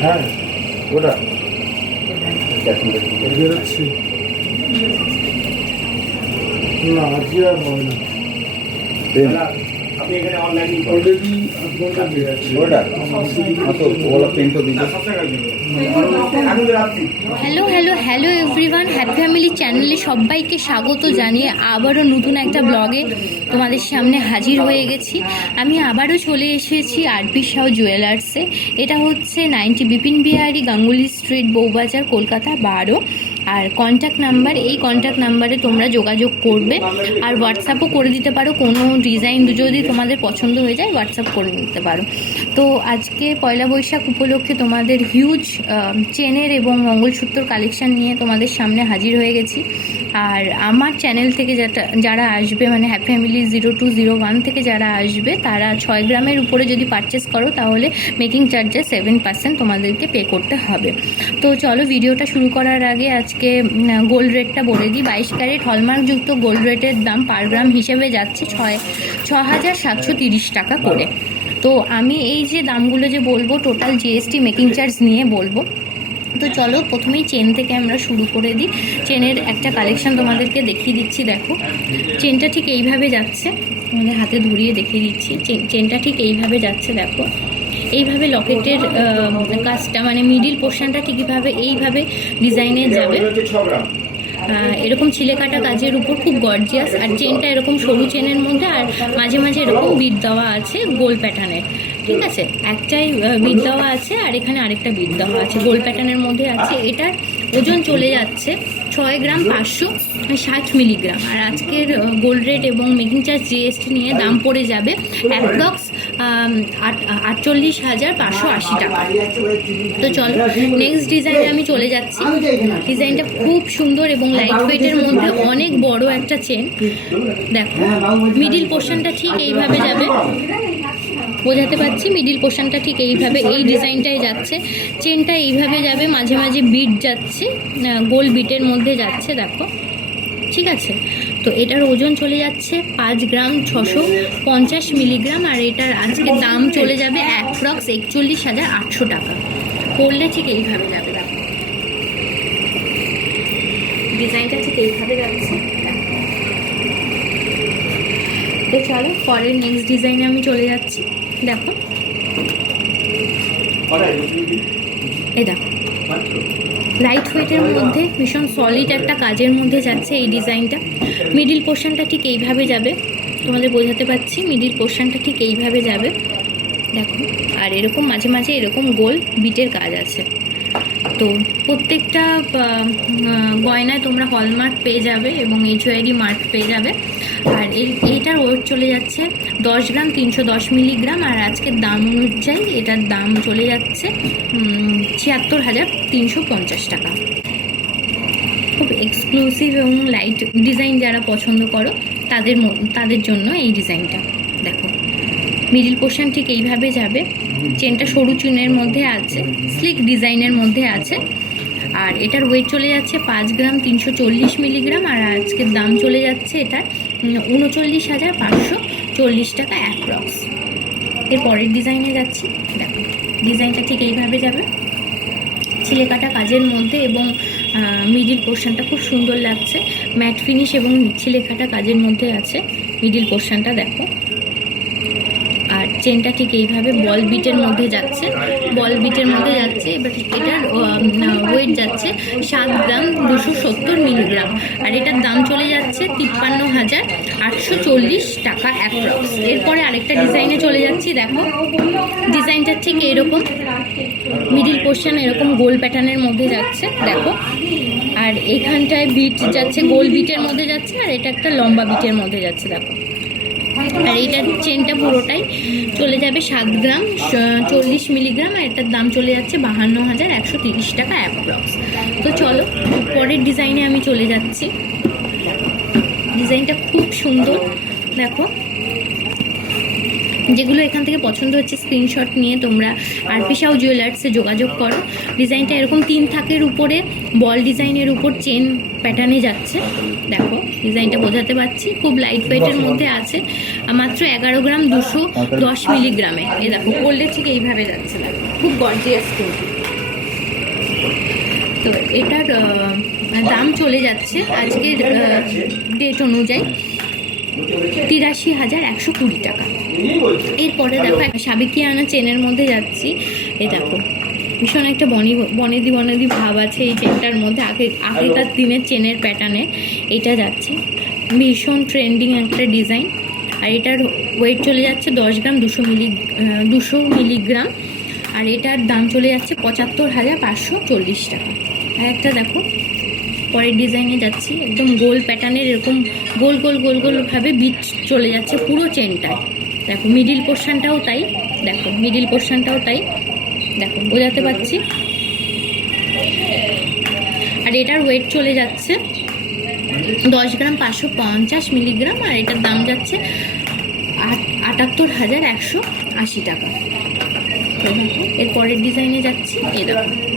হ্যাঁ ওটা বেরোচ্ছি না আজকে আর হবে না আপনি এখানে অনলাইন অলরেডি আধ ঘণ্টা বেরোচ্ছে ওটা তো ওগুলো পেন্টও দিতে। Hello hello hello everyone happy family চ্যানেলে সবাইকে স্বাগত জানিয়ে আবারও নতুন একটা ব্লগে তোমাদের সামনে হাজির হয়ে গেছি। আমি আবারও চলে এসেছি আরপি শাহ জুয়েলার্সে এটা হচ্ছে নাইনটি বিপিন বিহারি গাঙ্গুলি স্ট্রিট বউবাজার কলকাতা বারো। আর কন্ট্যাক্ট নাম্বার এই কন্ট্যাক্ট নাম্বারে তোমরা যোগাযোগ করবে। আর হোয়াটসঅ্যাপও করে দিতে পারো। কোনো ডিজাইন যদি তোমাদের পছন্দ হয়ে যায় হোয়াটসঅ্যাপ করে নিতে পারো। তো আজকে পয়লা বৈশাখ উপলক্ষে তোমাদের হিউজ চেনের এবং মঙ্গলসূত্র কালেকশন নিয়ে তোমাদের সামনে হাজির হয়ে গেছি। আর আমার চ্যানেল থেকে যারা আসবে মানে happy family zero two zero one থেকে যারা আসবে, তারা ছয় গ্রামের উপরে যদি পারচেস করো, তাহলে মেকিং চার্জেস সেভেন পার্সেন্ট তোমাদেরকে পে করতে হবে। তো চলো ভিডিওটা শুরু করার আগে আজকে গোল্ড রেটটা বলে দিই। বাইশ ক্যারেট হলমার্কযুক্ত গোল্ড রেটের দাম পার গ্রাম হিসেবে যাচ্ছে ছয় ছ হাজার সাতশো তিরিশ টাকা করে। তো আমি এই যে দামগুলো যে বলব টোটাল জিএসটি মেকিং চার্জ নিয়ে বলব। তো চলো প্রথমেই চেন থেকে আমরা শুরু করে দিই। চেনের একটা কালেকশন তোমাদেরকে দেখিয়ে দিচ্ছি, দেখো। চেনটা ঠিক এইভাবে যাচ্ছে। আমাদের হাতে ধরিয়ে দেখিয়ে দিচ্ছি। চেন- চেনটা ঠিক এইভাবে যাচ্ছে, দেখো। এইভাবে লকেটের কাজটা মানে মিডিল পোর্শনটা ঠিক এইভাবে ডিজাইনের যাবে। এরকম ছিলে কাটা কাজের উপর খুব গর্জিয়াস আর চেনটা এরকম সরু চেনের মধ্যে, আর মাঝে মাঝে এরকম বিট দেওয়া আছে গোল প্যাটার্নের ঠিক আছে? একটাই বিট দেওয়া আছে, আর এখানে আরেকটা বিট দেওয়া আছে গোল প্যাটার্নের মধ্যে আছে। এটার ওজন চলে যাচ্ছে ছয় গ্রাম পাঁচশো ষাট মিলিগ্রাম আর আজকের গোল্ড রেট এবং মেকিং চার্জ জিএসটি নিয়ে দাম পড়ে যাবে অ্যাপ্রক্স আটচল্লিশ হাজার পাঁচশো আশি টাকা। তো চলো নেক্সট ডিজাইনে আমি চলে যাচ্ছি। ডিজাইনটা খুব সুন্দর এবং লাইট ওয়েটের মধ্যে অনেক বড় একটা চেন দেখো মিডিল পোর্শনটা ঠিক এইভাবে যাবে। বোঝাতে পারছি মিডিল পোর্শনটা ঠিক এইভাবে এই ডিজাইনটাই যাচ্ছে। চেনটা এইভাবে যাবে, মাঝে মাঝে বিট যাচ্ছে গোল বিটের মধ্যে যাচ্ছে, দেখো। ঠিক আছে? তো এটার ওজন চলে যাচ্ছে পাঁচ গ্রাম ছশো পঞ্চাশ মিলিগ্রাম আর এটার আজকে দাম চলে যাবে অ্যাপ্রক্স একচল্লিশ হাজার আটশো টাকা। পড়লে ঠিক এইভাবে যাবে। ডিজাইনটা ঠিক এইভাবে যাচ্ছে তো চলো পরের নেক্সট ডিজাইনে আমি চলে যাচ্ছি। দেখো। এই দেখো। লাইট ওয়েটের মধ্যে ভীষণ সলিড একটা কাজের মধ্যে যাচ্ছে এই ডিজাইনটা মিডিল পোর্শনটা ঠিক এইভাবে যাবে। তোমাদের বোঝাতে পারছি মিডিল পোর্শনটা ঠিক এইভাবে যাবে। দেখো, আর এরকম মাঝে মাঝে এরকম গোল বিটের কাজ আছে। তো প্রত্যেকটা গয়নায় তোমরা হলমার্ক পেয়ে যাবে এবং এইচওআইডি মার্ক পেয়ে যাবে। আর এই, এইটার ওয়েট চলে যাচ্ছে দশ গ্রাম তিনশো দশ মিলিগ্রাম আর আজকের দাম অনুযায়ী এটার দাম চলে যাচ্ছে ছিয়াত্তর হাজার তিনশো পঞ্চাশ টাকা। এক্সক্লুসিভ এবং লাইট ডিজাইন যারা পছন্দ করো, তাদের তাদের জন্য এই ডিজাইনটা দেখো মিডিল পোর্শন ঠিক এইভাবে যাবে। চেনটা সরু চুনের মধ্যে আছে স্লিক ডিজাইনের মধ্যে আছে। আর এটার ওয়েট চলে যাচ্ছে পাঁচ গ্রাম তিনশো চল্লিশ মিলিগ্রাম আর আজকের দাম চলে যাচ্ছে এটার উনচল্লিশ হাজার পাঁচশো চল্লিশ টাকা অ্যাপ্রক্স এর পরের ডিজাইনে যাচ্ছি। দেখো ডিজাইনটা ঠিক এইভাবে যাবে। ছিলে কাটা কাজের মধ্যে এবং মিডিল পোর্শনটা খুব সুন্দর লাগছে। ম্যাট ফিনিশ এবং ছিলে লেখাটা কাজের মধ্যে আছে। মিডিল পোর্শনটা দেখো। আর চেনটা ঠিক এইভাবে বল বিটের মধ্যে যাচ্ছে। বল বিটের মধ্যে যাচ্ছে এবার এটার ওয়েট যাচ্ছে সাত গ্রাম দুশো সত্তর মিলিগ্রাম আর এটার দাম চলে যাচ্ছে তিপ্পান্ন হাজার আটশো চল্লিশ টাকা অ্যাপ্রক্স এরপরে আরেকটা ডিজাইনে চলে যাচ্ছি, দেখো। ডিজাইনটা ঠিক এরকম মিডিল পোর্শন এরকম গোল প্যাটার্নের মধ্যে যাচ্ছে, দেখো। আর এখানটায় বিট যাচ্ছে, গোল বিটের মধ্যে যাচ্ছে, আর এটা একটা লম্বা বিটের মধ্যে যাচ্ছে, দেখো। আর এইটার চেনটা পুরোটাই চলে যাবে সাত গ্রাম চল্লিশ মিলিগ্রাম আর এটার দাম চলে যাচ্ছে বাহান্ন হাজার একশো তিরিশ টাকা অ্যাপ্রক্স তো চলো, পরের ডিজাইনে আমি চলে যাচ্ছি। ডিজাইনটা খুব সুন্দর দেখো। যেগুলো এখান থেকে পছন্দ হচ্ছে স্ক্রিনশট নিয়ে তোমরা আরপি সাউ জুয়েলার্সে যোগাযোগ করো। ডিজাইনটা এরকম তিন থাকের উপরে বল ডিজাইনের উপর চেন প্যাটার্নে যাচ্ছে। দেখো ডিজাইনটা বোঝাতে পারছি। খুব লাইট ওয়েটের মধ্যে আছে। মাত্র এগারো গ্রাম দুশো দশ মিলিগ্রামে এ। দেখো করলে ঠিক এইভাবে যাচ্ছে। দেখো খুব গর্জিয়াস কিন্তু। তো এটার দাম চলে যাচ্ছে আজকের ডেট অনুযায়ী তিরাশি হাজার একশো কুড়ি টাকা। এরপরে দেখো একটা সাবেকিয়ানা চেনের মধ্যে যাচ্ছি। এই দেখো ভীষণ একটা বনি বনেদি বনেদি ভাব আছে এই চেনটার মধ্যে। আগে আগেকার দিনের চেনের প্যাটার্নে এটা যাচ্ছে। ভীষণ ট্রেন্ডিং একটা ডিজাইন আর এটার ওয়েট চলে যাচ্ছে দশ গ্রাম দুশো মিলি দুশো মিলিগ্রাম। আর এটার দাম চলে যাচ্ছে পঁচাত্তর হাজার পাঁচশো চল্লিশ টাকা। আর একটা দেখো পরের ডিজাইনে যাচ্ছি, একদম গোল প্যাটার্নের এরকম গোল গোল গোল গোল ভাবে বিট চলে যাচ্ছে পুরো চেনটায় দেখো মিডিল পোর্শনটাও তাই, দেখো মিডিল পোর্শনটাও তাই, দেখো বোঝাতে পারছি। আর এটার ওয়েট চলে যাচ্ছে দশ গ্রাম পাঁচশো পঞ্চাশ মিলিগ্রাম আর এটার দাম যাচ্ছে আট- আটাত্তর হাজার একশো আশি টাকা। এর পরের ডিজাইনে যাচ্ছি দেখো।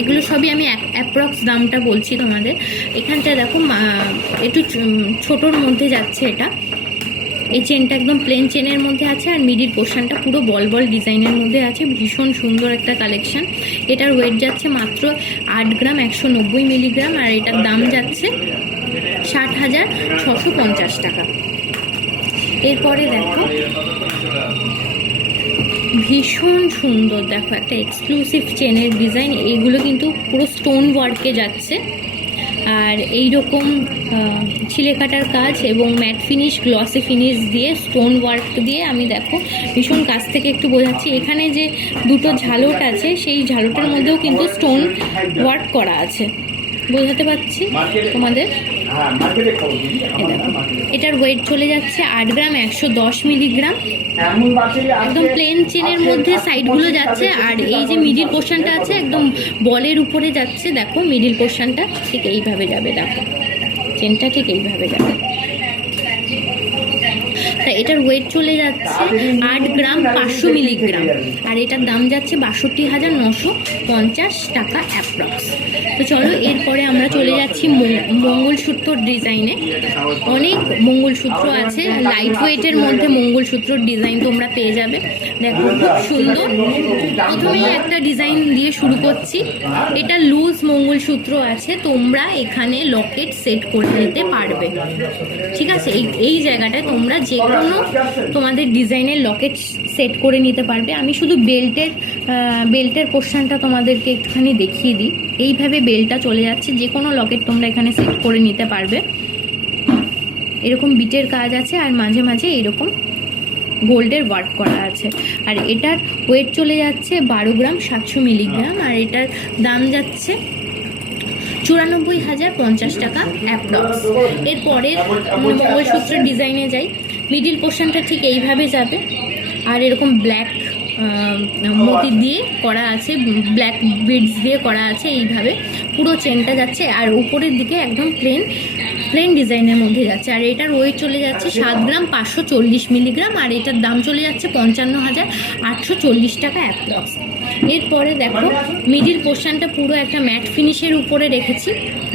এগুলো সবই আমি অ্যাপ্রক্স দামটা বলছি তোমাদের। এখানটা দেখো একটু ছোটোর মধ্যে যাচ্ছে এটা। এই চেনটা একদম প্লেন চেনের মধ্যে আছে আর মিডিল পোর্শনটা পুরো বল বল ডিজাইনের মধ্যে আছে। ভীষণ সুন্দর একটা কালেকশন এটার ওয়েট যাচ্ছে মাত্র আট গ্রাম একশো নব্বই মিলিগ্রাম আর এটার দাম যাচ্ছে ষাট হাজার ছশো পঞ্চাশ টাকা। এরপরে দেখো ভীষণ সুন্দর। দেখো, একটা এক্সক্লুসিভ চেনের ডিজাইন এইগুলো কিন্তু পুরো স্টোন ওয়ার্কে যাচ্ছে। আর এই রকম ছিলে কাটার কাজ এবং ম্যাট ফিনিশ গ্লসি ফিনিশ দিয়ে স্টোন ওয়ার্ক দিয়ে আমি দেখো, ভীষণ কাছ থেকে একটু বোঝাচ্ছি। এখানে যে দুটো ঝালট আছে, সেই ঝালটের মধ্যেও কিন্তু স্টোন ওয়ার্ক করা আছে। বোঝাতে পারছি তোমাদের? হ্যাঁ এটার ওয়েট চলে যাচ্ছে আট গ্রাম একশো দশ মিলিগ্রাম। একদম প্লেন চেনের মধ্যে সাইডগুলো যাচ্ছে আর এই যে মিডিল পোর্শনটা আছে একদম বলের উপরে যাচ্ছে দেখো মিডিল পোর্শনটা ঠিক এইভাবে যাবে দেখো। চেনটা ঠিক এইভাবে যাবে। এটার ওয়েট চলে যাচ্ছে আট গ্রাম পাঁচশো মিলিগ্রাম। আর এটার দাম যাচ্ছে বাষট্টি হাজার নশো পঞ্চাশ টাকা অ্যাপ্রক্স তো চলো, এরপরে আমরা চলে যাচ্ছি মঙ্গলসূত্রর ডিজাইনে অনেক মঙ্গলসূত্র আছে লাইট ওয়েটের মধ্যে মঙ্গলসূত্রর ডিজাইন তোমরা পেয়ে যাবে। দেখো, খুব সুন্দর। প্রথমেই একটা ডিজাইন দিয়ে শুরু করছি। এটা লুজ মঙ্গলসূত্র আছে, তোমরা এখানে লকেট সেট করে নিতে পারবে। ঠিক আছে, এই এই জায়গাটায় তোমরা যে কোনো তোমাদের ডিজাইনের লকেট সেট করে নিতে পারবে। আমি শুধু বেল্টের বেল্টের পোর্শনটা তোমাদেরকে একটুখানি দেখিয়ে দিই। এইভাবে বেলটা চলে যাচ্ছে। যে কোনো লকেট তোমরা এখানে সেট করে নিতে পারবে। এরকম বিটের কাজ আছে আর মাঝে মাঝে এরকম গোল্ডের ওয়ার্ক করা আছে। আর এটার ওয়েট চলে যাচ্ছে বারো গ্রাম সাতশো মিলিগ্রাম। আর এটার দাম যাচ্ছে চুরানব্বই হাজার পঞ্চাশ টাকা অ্যাপ্রক্স এরপরে মঙ্গলসূত্রের ডিজাইনে যাই। মিডিল পোর্শনটা ঠিক এইভাবে যাবে। আর এরকম ব্ল্যাক মতি দিয়ে করা আছে, ব্ল্যাক বিডস দিয়ে করা আছে এইভাবে। পুরো চেনটা যাচ্ছে আর উপরের দিকে একদম প্লেন প্লেন ডিজাইনের মধ্যে যাচ্ছে। আর এটার ওয়েট চলে যাচ্ছে সাত গ্রাম পাঁচশো চল্লিশ মিলিগ্রাম আর এটার দাম চলে যাচ্ছে পঞ্চান্ন হাজার আটশো চল্লিশ টাকা অ্যাপ্রক্স এরপরে দেখো মিডিল পোর্শনটা পুরো একটা ম্যাট ফিনিশের উপরে রেখেছি।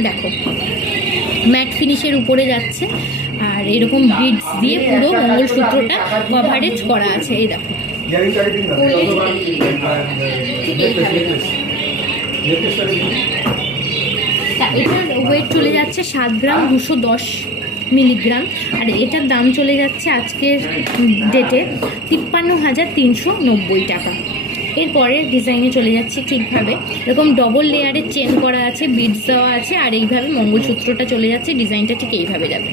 দেখো ম্যাট ফিনিশের উপরে যাচ্ছে। আর এরকম বিডস দিয়ে পুরো মঙ্গলসূত্রটা কভারেজ করা আছে, এই দেখো। এটার ওয়েট চলে যাচ্ছে সাত গ্রাম দুশো দশ মিলিগ্রাম আর এটার দাম চলে যাচ্ছে আজকের ডেটে তিপ্পান্ন হাজার তিনশো নব্বই টাকা। এরপরের ডিজাইনে চলে যাচ্ছে ঠিকভাবে। এরকম ডবল লেয়ারের চেন করা আছে বিডস দেওয়া আছে, আর এইভাবে মঙ্গলসূত্রটা চলে যাচ্ছে ডিজাইনটা ঠিক এইভাবে যাবে।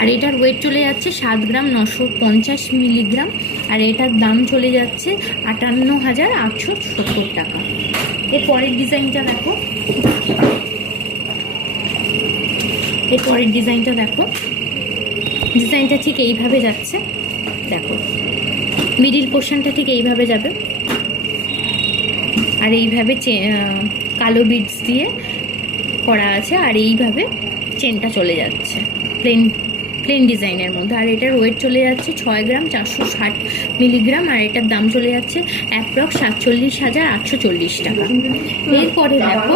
আর এটার ওয়েট চলে যাচ্ছে সাত গ্রাম নশো পঞ্চাশ মিলিগ্রাম আর এটার দাম চলে যাচ্ছে আটান্ন হাজার আটশো সত্তর টাকা। এর পরের ডিজাইনটা দেখো। এর পরের ডিজাইনটা দেখো। ডিজাইনটা ঠিক এইভাবে যাচ্ছে। দেখো। মিডিল পোর্শনটা ঠিক এইভাবে যাবে। আর এইভাবে কালো বিডস দিয়ে করা আছে, আর এইভাবে চেনটা চলে যাচ্ছে। প্লেন প্লেন ডিজাইনের মধ্যে। আর এটার ওয়েট চলে যাচ্ছে ছয় গ্রাম চারশো ষাট মিলিগ্রাম আর এটার দাম চলে যাচ্ছে অ্যাপ্রক্স সাতচল্লিশ হাজার আটশো চল্লিশ টাকা। এরপরে দেখো,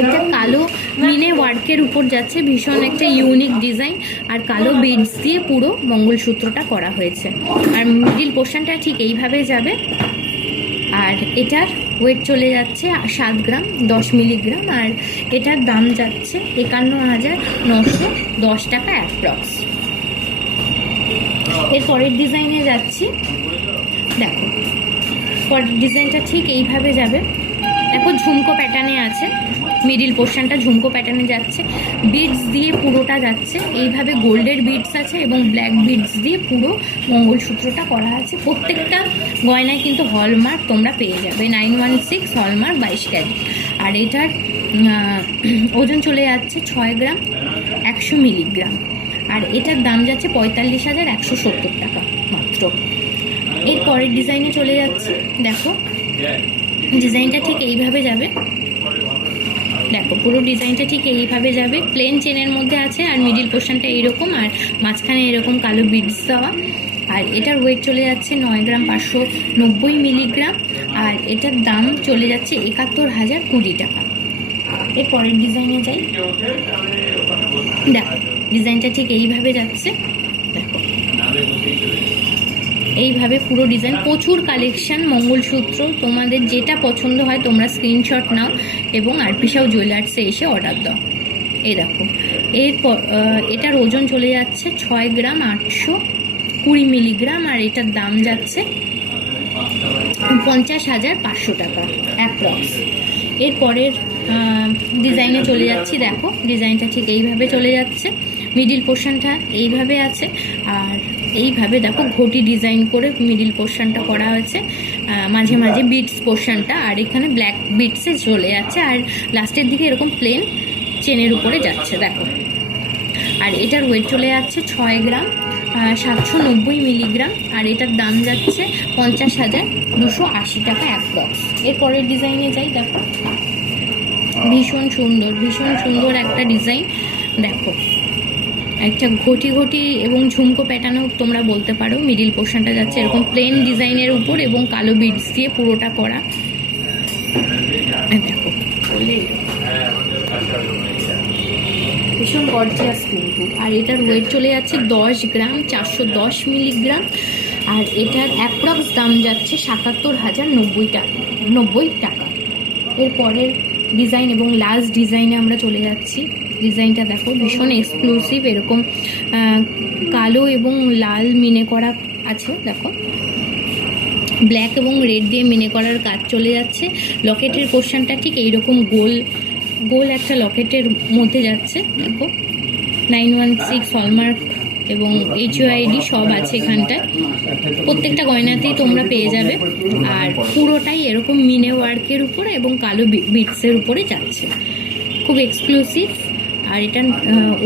একটা কালো মিনে ওয়ার্কের উপর যাচ্ছে ভীষণ একটা ইউনিক ডিজাইন আর কালো বিডস দিয়ে পুরো মঙ্গলসূত্রটা করা হয়েছে। আর মিডিল পোর্শনটা ঠিক এইভাবে যাবে। আর এটার ওয়েট চলে যাচ্ছে সাত গ্রাম, দশ মিলিগ্রাম আর এটার দাম যাচ্ছে একান্ন হাজার নশো দশ টাকা অ্যাপ্রক্স এর পরের ডিজাইনে যাচ্ছি। দেখো, পরের ডিজাইনটা ঠিক এইভাবে যাবে। দেখো ঝুমকো প্যাটার্নে আছে। মিডিল পোর্শনটা ঝুমকো প্যাটার্নে যাচ্ছে। বিডস দিয়ে পুরোটা যাচ্ছে। এইভাবে গোল্ডের বিডস আছে এবং ব্ল্যাক বিডস দিয়ে পুরো মঙ্গলসূত্রটা করা আছে। প্রত্যেকটা গয়নায় কিন্তু হলমার্ক তোমরা পেয়ে যাবে। নাইন ওয়ান সিক্স হলমার্ক বাইশ ক্যারেট। আর এটার ওজন চলে যাচ্ছে ছয় গ্রাম, একশো মিলিগ্রাম। আর এটার দাম যাচ্ছে পঁয়তাল্লিশ হাজার একশো সত্তর টাকা মাত্র। এর পরের ডিজাইনে চলে যাচ্ছে। দেখো, ডিজাইনটা ঠিক এইভাবে যাবে। দেখো, পুরো ডিজাইনটা ঠিক এইভাবে যাবে। প্লেন চেনের মধ্যে আছে আর মিডিল পোর্শনটা এইরকম আর মাঝখানে এরকম কালো বিডস দেওয়া। আর এটার ওয়েট চলে যাচ্ছে নয় গ্রাম পাঁচশো নব্বই মিলিগ্রাম আর এটার দাম চলে যাচ্ছে একাত্তর হাজার কুড়ি টাকা। এর পরের ডিজাইনে যাই। দেখো, ডিজাইনটা ঠিক এইভাবে যাচ্ছে। দেখো এইভাবে পুরো ডিজাইন। প্রচুর কালেকশন মঙ্গলসূত্র। তোমাদের যেটা পছন্দ হয় তোমরা স্ক্রিনশট নাও। এবং আরপিসাও জুয়েলার্সে এসে অর্ডার দাও। এই দেখো, এরপর এটার ওজন চলে যাচ্ছে ছয় গ্রাম আটশো কুড়ি মিলিগ্রাম, আর এটার দাম যাচ্ছে পঞ্চাশ হাজার পাঁচশো টাকা অ্যাপ্রক্স এরপরের ডিজাইনে চলে যাচ্ছি, দেখো ডিজাইনটা ঠিক এইভাবে চলে যাচ্ছে মিডিল পোর্শনটা এইভাবে আছে, আর এইভাবে দেখো ঘটি ডিজাইন করে মিডিল পোর্শনটা করা হয়েছে। মাঝে মাঝে বিটস পোর্শনটা আর এখানে ব্ল্যাক বিটসে চলে যাচ্ছে আর লাস্টের দিকে এরকম প্লেন চেনের উপরে যাচ্ছে, দেখো। আর এটার ওয়েট চলে যাচ্ছে ছয় গ্রাম সাতশো নব্বই মিলিগ্রাম আর এটার দাম যাচ্ছে পঞ্চাশ হাজার দুশো আশি টাকা অ্যাপ্রক্স এরপরের ডিজাইনে যাই, দেখো। ভীষণ সুন্দর ভীষণ সুন্দর একটা ডিজাইন দেখো। একটা ঘটি ঘটি এবং ঝুমকো প্যাটার্নও তোমরা বলতে পারো। মিডিল পোর্শনটা যাচ্ছে এরকম প্লেন ডিজাইনের উপর এবং কালো বিডস দিয়ে পুরোটা করা। দেখো। ভীষণ গর্জিয়াস কিন্তু। আর এটার ওয়েট চলে যাচ্ছে দশ গ্রাম, চারশো দশ মিলিগ্রাম আর এটার অ্যাপ্রক্স দাম যাচ্ছে সাতাত্তর হাজার নব্বই টাকা নব্বই টাকা। এরপরের ডিজাইন এবং লাস্ট ডিজাইনে আমরা চলে যাচ্ছি। ডিজাইনটা দেখো ভীষণ এক্সক্লুসিভ এরকম কালো এবং লাল মিনে করা আছে, দেখো। ব্ল্যাক এবং রেড দিয়ে মিনে করার কাজ চলে যাচ্ছে। লকেটের পোর্শনটা ঠিক এইরকম গোল গোল একটা লকেটের মধ্যে যাচ্ছে, দেখো। নাইন ওয়ান সিক্স হলমার্ক এবং এইচওআইডি সব আছে এখানটায়। প্রত্যেকটা গয়নাতেই তোমরা পেয়ে যাবে। আর পুরোটাই এরকম মিনে ওয়ার্কের উপরে এবং কালো বিটসের উপরে যাচ্ছে। খুব এক্সক্লুসিভ আর এটার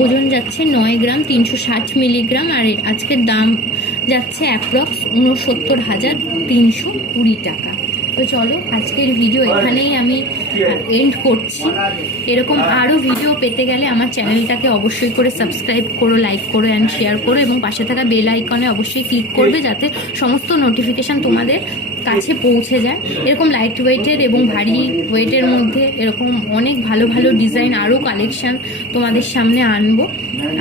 ওজন যাচ্ছে নয় গ্রাম তিনশো ষাট মিলিগ্রাম, আর আজকের দাম যাচ্ছে অ্যাপ্রক্স উনসত্তর হাজার তিনশো কুড়ি টাকা। তো চলো, আজকের ভিডিও এখানেই আমি এন্ড করছি। এরকম আরও ভিডিও পেতে গেলে আমার চ্যানেলটাকে অবশ্যই করে সাবস্ক্রাইব করো লাইক করো অ্যান্ড শেয়ার করো এবং পাশে থাকা বেল আইকনে অবশ্যই ক্লিক করবে যাতে সমস্ত নোটিফিকেশান তোমাদের কাছে পৌঁছে যায়। এরকম লাইট ওয়েটের এবং ভারী ওয়েটের মধ্যে এরকম অনেক ভালো ভালো ডিজাইন আরও কালেকশান তোমাদের সামনে আনব।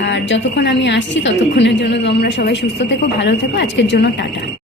আর যতক্ষণ আমি আসছি ততক্ষণের জন্য তোমরা সবাই সুস্থ থেকো, ভালো থেকো। আজকের জন্য টাটা।